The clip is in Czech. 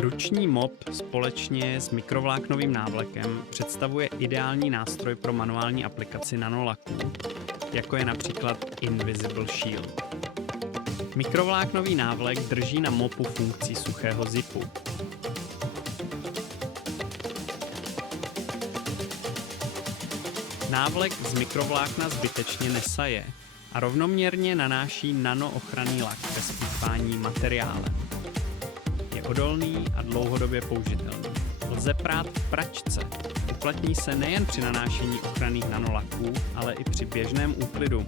Ruční mop společně s mikrovláknovým návlekem představuje ideální nástroj pro manuální aplikaci nanolaků, jako je například Invisible Shield. Mikrovláknový návlek drží na mopu funkci suchého zipu. Návlek z mikrovlákna zbytečně nesaje a rovnoměrně nanáší nanoochranný lak bez plýtvání materiálem. Je odolný a dlouhodobě použitelný. Lze prát v pračce. Uplatní se nejen při nanášení ochranných nanolaků, ale i při běžném úklidu.